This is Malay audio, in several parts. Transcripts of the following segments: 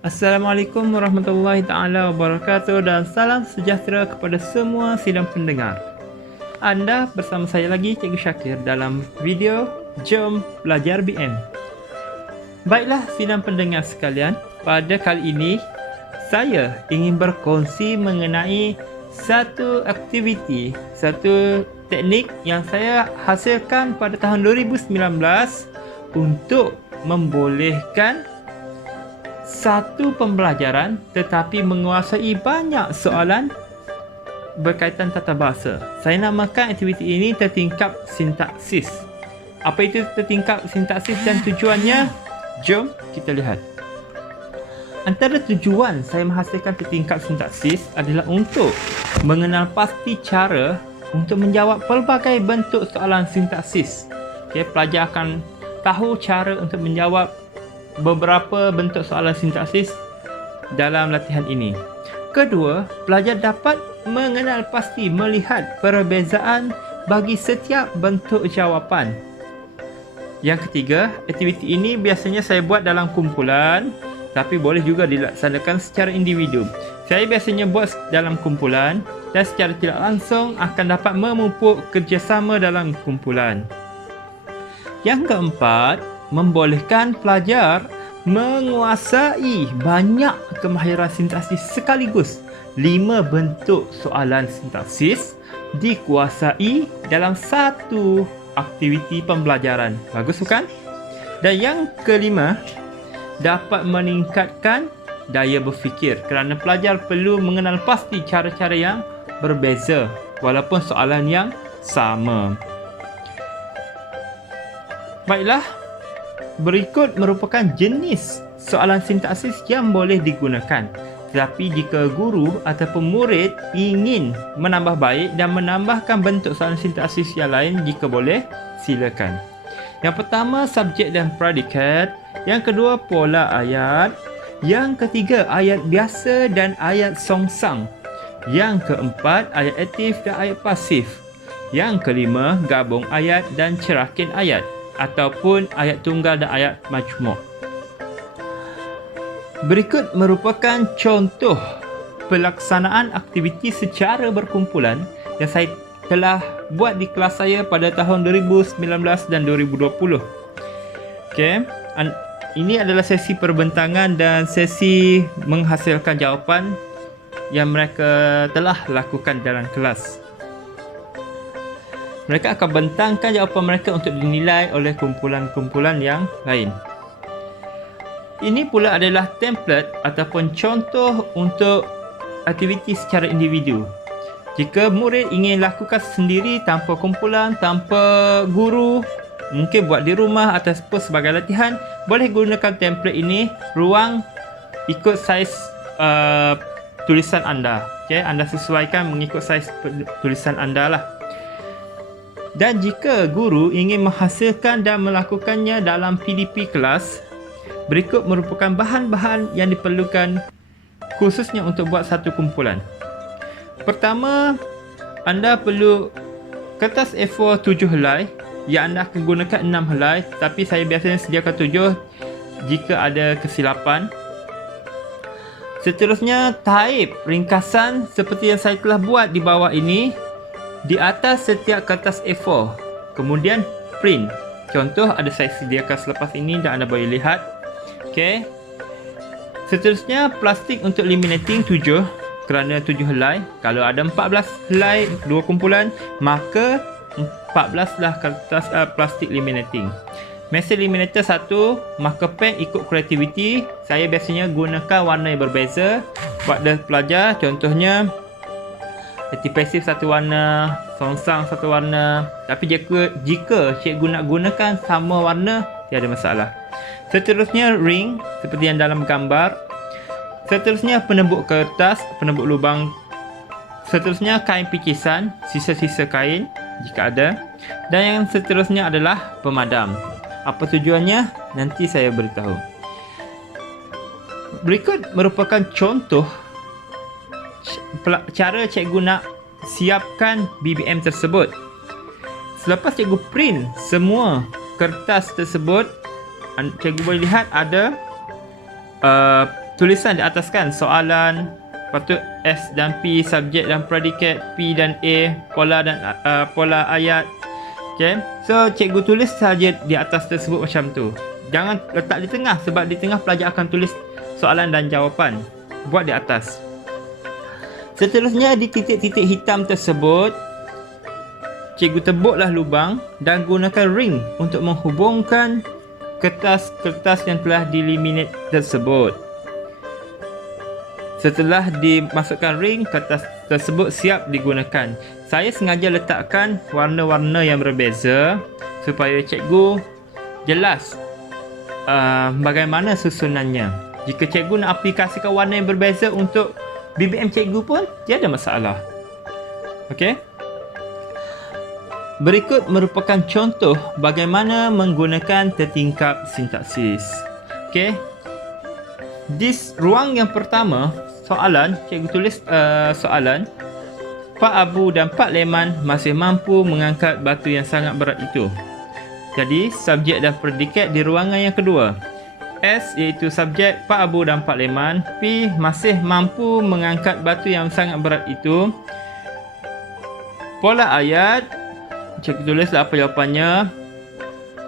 Assalamualaikum warahmatullahi taala wabarakatuh dan salam sejahtera kepada semua sidang pendengar. Anda bersama saya lagi Cikgu Syakir dalam video Jom Belajar BM. Baiklah sidang pendengar sekalian, pada kali ini saya ingin berkongsi mengenai satu aktiviti, satu teknik yang saya hasilkan pada tahun 2019 untuk membolehkan satu pembelajaran tetapi menguasai banyak soalan berkaitan tata bahasa. Saya namakan aktiviti ini tertingkap sintaksis. Apa itu tertingkap sintaksis dan tujuannya? Jom kita lihat. Antara tujuan saya menghasilkan tertingkap sintaksis adalah untuk mengenal pasti cara untuk menjawab pelbagai bentuk soalan sintaksis. Pelajar akan tahu cara untuk menjawab beberapa bentuk soalan sintaksis dalam latihan ini. Kedua, pelajar dapat mengenal pasti melihat perbezaan bagi setiap bentuk jawapan. Yang ketiga, aktiviti ini biasanya saya buat dalam kumpulan, tapi boleh juga dilaksanakan secara individu. Saya biasanya buat dalam kumpulan dan secara tidak langsung akan dapat memupuk kerjasama dalam kumpulan. Yang keempat, membolehkan pelajar menguasai banyak kemahiran sintaksis sekaligus. 5 bentuk soalan sintaksis dikuasai dalam satu aktiviti pembelajaran. Bagus bukan? Dan yang kelima, dapat meningkatkan daya berfikir kerana pelajar perlu mengenal pasti cara-cara yang berbeza walaupun soalan yang sama. Baiklah, berikut merupakan jenis soalan sintaksis yang boleh digunakan. Tetapi jika guru ataupun murid ingin menambah baik dan menambahkan bentuk soalan sintaksis yang lain, jika boleh, silakan. Yang pertama, subjek dan predikat. Yang kedua, pola ayat. Yang ketiga, ayat biasa dan ayat songsang. Yang keempat, ayat aktif dan ayat pasif. Yang kelima, gabung ayat dan cerakin ayat ataupun ayat tunggal dan ayat majmuk. Berikut merupakan contoh pelaksanaan aktiviti secara berkumpulan yang saya telah buat di kelas saya pada tahun 2019 dan 2020. Ini adalah sesi perbentangan dan sesi menghasilkan jawapan yang mereka telah lakukan dalam kelas. Mereka akan bentangkan jawapan mereka untuk dinilai oleh kumpulan-kumpulan yang lain. Ini pula adalah template ataupun contoh untuk aktiviti secara individu. Jika murid ingin lakukan sendiri tanpa kumpulan, tanpa guru, mungkin buat di rumah ataupun sebagai latihan, boleh gunakan template ini. Ruang ikut saiz tulisan anda. Anda sesuaikan mengikut saiz tulisan anda lah. Dan jika guru ingin menghasilkan dan melakukannya dalam PDP kelas, berikut merupakan bahan-bahan yang diperlukan khususnya untuk buat satu kumpulan. Pertama, anda perlu kertas A4 7 helai yang anda akan gunakan 6 helai, tapi saya biasanya sediakan 7 jika ada kesilapan. Seterusnya, taip ringkasan seperti yang saya telah buat di bawah ini di atas setiap kertas A4. Kemudian print. Contoh ada saya sediakan selepas ini dan anda boleh lihat. Seterusnya, plastik untuk laminating 7 kerana 7 helai. Kalau ada 14 helai 2 kumpulan, maka 14 lah kertas plastik laminating. Mesin laminator 1, marker pen ikut kreativiti. Saya biasanya gunakan warna yang berbeza pada pelajar. Contohnya aktif pasif satu warna, songsang satu warna. Tapi jika cikgu nak gunakan sama warna, tiada masalah. Seterusnya ring seperti yang dalam gambar. Seterusnya penembuk kertas, penembuk lubang. Seterusnya kain picisan, sisa-sisa kain jika ada. Dan yang seterusnya adalah pemadam. Apa tujuannya? Nanti saya beritahu. Berikut merupakan contoh cara cikgu nak siapkan BBM tersebut. Selepas cikgu print semua kertas tersebut, cikgu boleh lihat ada tulisan di atas kan, soalan, lepas tu S dan P, subjek dan predikat, P dan A, pola dan pola ayat. Okay, so cikgu tulis saja di atas tersebut macam tu. Jangan letak di tengah, sebab di tengah pelajar akan tulis soalan dan jawapan. Buat di atas. Seterusnya di titik-titik hitam tersebut, cikgu tebuklah lubang dan gunakan ring untuk menghubungkan kertas-kertas yang telah diliminate tersebut. Setelah dimasukkan ring, kertas tersebut siap digunakan. Saya sengaja letakkan warna-warna yang berbeza supaya cikgu jelas bagaimana susunannya. Jika cikgu nak aplikasikan warna yang berbeza untuk BBM cikgu pun tiada masalah. Okey. Berikut merupakan contoh bagaimana menggunakan tertingkap sintaksis. Okey. Di ruang yang pertama, soalan, cikgu tulis soalan. Pak Abu dan Pak Leman masih mampu mengangkat batu yang sangat berat itu. Jadi, subjek dan predikat di ruangan yang kedua. S iaitu subjek Pak Abu dan Pak Leman. P masih mampu mengangkat batu yang sangat berat itu. Pola ayat, cikgu tulislah apa jawapannya.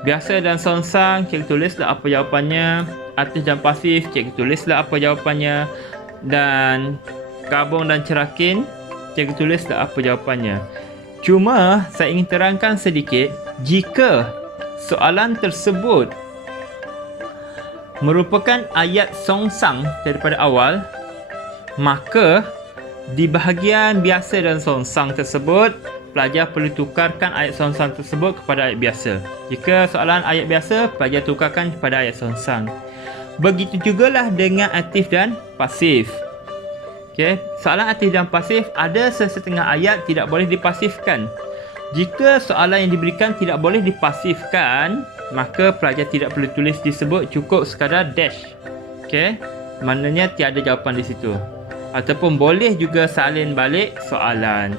Biasa dan songsang, cikgu tulislah apa jawapannya. Aktif dan pasif, cikgu tulislah apa jawapannya. Dan gabung dan cerakin, cikgu tulislah apa jawapannya. Cuma saya ingin terangkan sedikit, jika soalan tersebut merupakan ayat songsang daripada awal, maka di bahagian biasa dan songsang tersebut, pelajar perlu tukarkan ayat songsang tersebut kepada ayat biasa. Jika soalan ayat biasa, pelajar tukarkan kepada ayat songsang. Begitu jugalah dengan aktif dan pasif. Okay. Soalan aktif dan pasif, ada sesetengah ayat tidak boleh dipasifkan. Jika soalan yang diberikan tidak boleh dipasifkan, maka pelajar tidak perlu tulis disebut, cukup sekadar dash. Okay. Maknanya tiada jawapan di situ. Ataupun boleh juga salin balik soalan.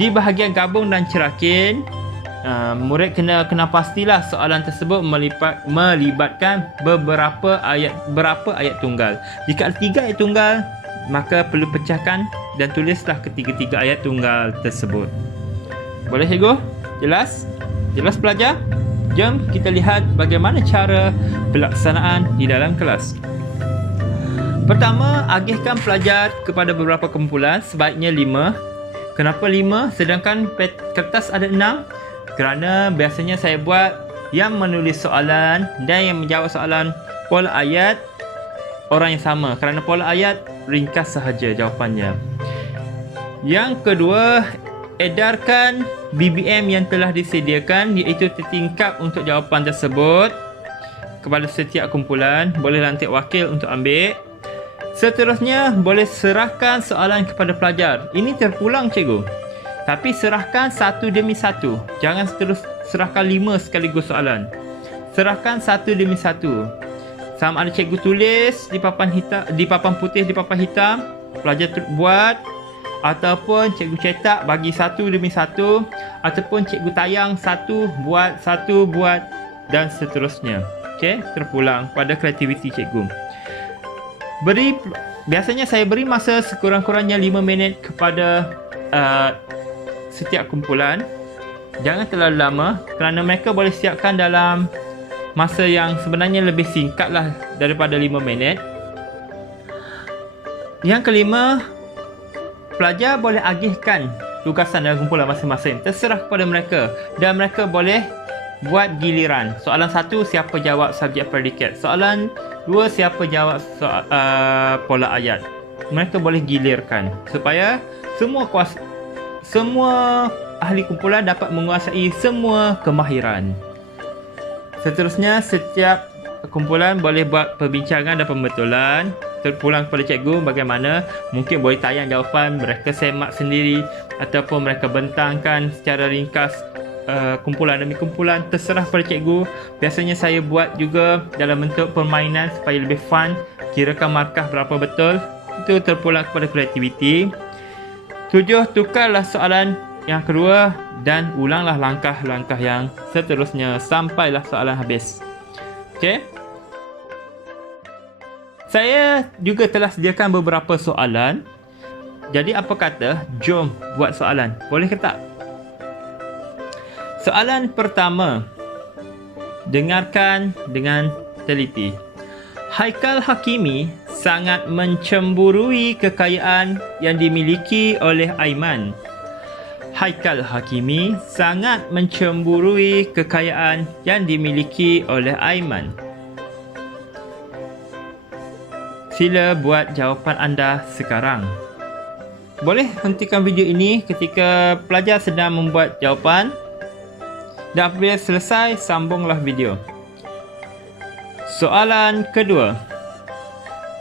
Di bahagian gabung dan cerakin, murid kena pastilah soalan tersebut melibatkan berapa ayat tunggal. Jika ada 3 ayat tunggal, maka perlu pecahkan dan tulislah ketiga-tiga ayat tunggal tersebut. Boleh cikgu? Jelas? Jelas pelajar? Jom kita lihat bagaimana cara pelaksanaan di dalam kelas. Pertama, agihkan pelajar kepada beberapa kumpulan, sebaiknya 5. Kenapa 5 sedangkan kertas ada 6? Kerana biasanya saya buat yang menulis soalan dan yang menjawab soalan pola ayat orang yang sama. Kerana pola ayat ringkas sahaja jawapannya. Yang kedua, edarkan BBM yang telah disediakan, iaitu tertingkap untuk jawapan tersebut kepada setiap kumpulan. Boleh lantik wakil untuk ambil. Seterusnya, boleh serahkan soalan kepada pelajar. Ini terpulang cikgu. Tapi serahkan satu demi satu. Jangan terus serahkan 5 sekaligus soalan. Serahkan satu demi satu. Sama ada cikgu tulis di papan hitam, di papan putih, di papan hitam, pelajar buat, ataupun cikgu cetak bagi satu demi satu, ataupun cikgu tayang satu buat, dan seterusnya. Okey, terpulang pada kreativiti cikgu. Biasanya saya beri masa sekurang-kurangnya 5 minit kepada setiap kumpulan. Jangan terlalu lama kerana mereka boleh siapkan dalam masa yang sebenarnya lebih singkat lah daripada 5 minit. Yang kelima, pelajar boleh agihkan tugasan dalam kumpulan masing-masing. Terserah kepada mereka. Dan mereka boleh buat giliran. Soalan 1, siapa jawab subjek predikat. Soalan 2, siapa jawab pola ayat. Mereka boleh gilirkan supaya semua ahli kumpulan dapat menguasai semua kemahiran. Seterusnya, setiap kumpulan boleh buat perbincangan dan pembetulan. Terpulang kepada cikgu bagaimana, mungkin boleh tayang jawapan, mereka semak sendiri ataupun mereka bentangkan secara ringkas kumpulan demi kumpulan. Terserah pada cikgu. Biasanya saya buat juga dalam bentuk permainan supaya lebih fun. Kirakan markah berapa betul. Itu terpulang kepada kreativiti. 7. Tukarlah soalan yang kedua dan ulanglah langkah-langkah yang seterusnya sampailah soalan habis. Okey. Saya juga telah sediakan beberapa soalan. Jadi apa kata, jom buat soalan. Boleh ke tak? Soalan pertama. Dengarkan dengan teliti. Haikal Hakimi sangat mencemburui kekayaan yang dimiliki oleh Aiman. Haikal Hakimi sangat mencemburui kekayaan yang dimiliki oleh Aiman. Sila buat jawapan anda sekarang. Boleh hentikan video ini ketika pelajar sedang membuat jawapan. Dan apabila selesai, sambunglah video. Soalan kedua.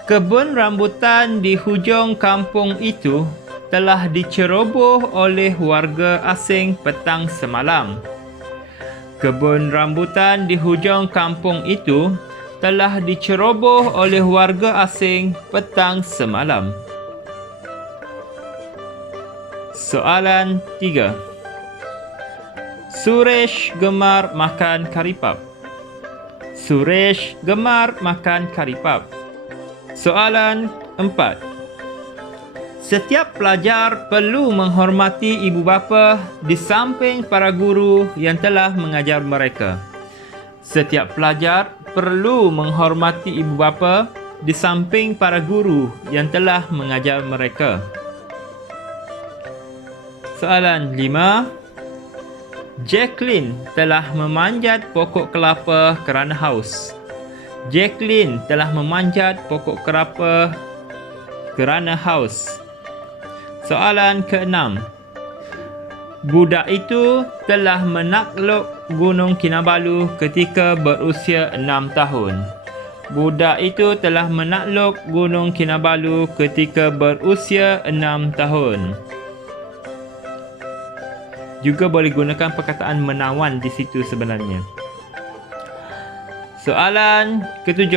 Kebun rambutan di hujung kampung itu telah diceroboh oleh warga asing petang semalam. Kebun rambutan di hujung kampung itu telah diceroboh oleh warga asing petang semalam. Soalan 3. Suresh gemar makan karipap. Suresh gemar makan karipap. Soalan 4. Setiap pelajar perlu menghormati ibu bapa di samping para guru yang telah mengajar mereka. Setiap pelajar perlu menghormati ibu bapa di samping para guru yang telah mengajar mereka. Soalan 5. Jacqueline telah memanjat pokok kelapa kerana haus. Jacqueline telah memanjat pokok kelapa kerana haus. Soalan ke-6. Budak itu telah menakluk Gunung Kinabalu ketika berusia 6 tahun. Budak itu telah menakluk Gunung Kinabalu ketika berusia 6 tahun. Juga boleh gunakan perkataan menawan di situ sebenarnya. Soalan ke-7.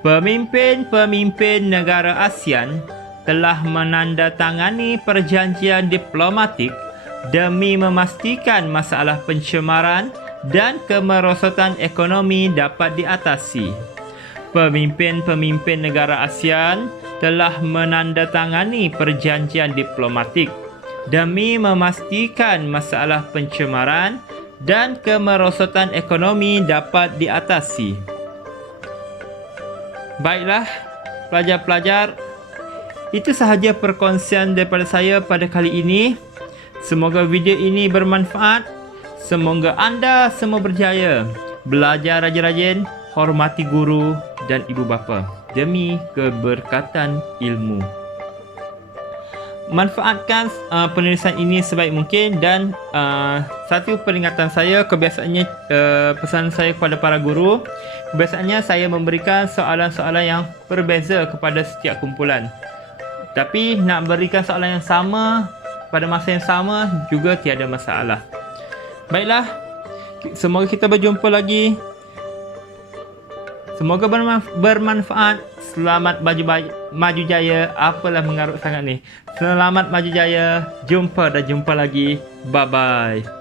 Pemimpin-pemimpin negara ASEAN telah menandatangani perjanjian diplomatik demi memastikan masalah pencemaran dan kemerosotan ekonomi dapat diatasi. Pemimpin-pemimpin negara ASEAN telah menandatangani perjanjian diplomatik demi memastikan masalah pencemaran dan kemerosotan ekonomi dapat diatasi. Baiklah, pelajar-pelajar, itu sahaja perkongsian daripada saya pada kali ini. Semoga video ini bermanfaat. Semoga anda semua berjaya. Belajar rajin-rajin, hormati guru dan ibu bapa demi keberkatan ilmu. Manfaatkan penulisan ini sebaik mungkin dan satu peringatan saya, kebiasaannya pesan saya kepada para guru, kebiasaannya saya memberikan soalan-soalan yang berbeza kepada setiap kumpulan. Tapi nak berikan soalan yang sama pada masa yang sama juga tiada masalah. Baiklah, semoga kita berjumpa lagi. Semoga bermanfaat. Selamat maju jaya. Apalah mengarut sangat ni. Selamat maju jaya. Jumpa dan jumpa lagi. Bye-bye.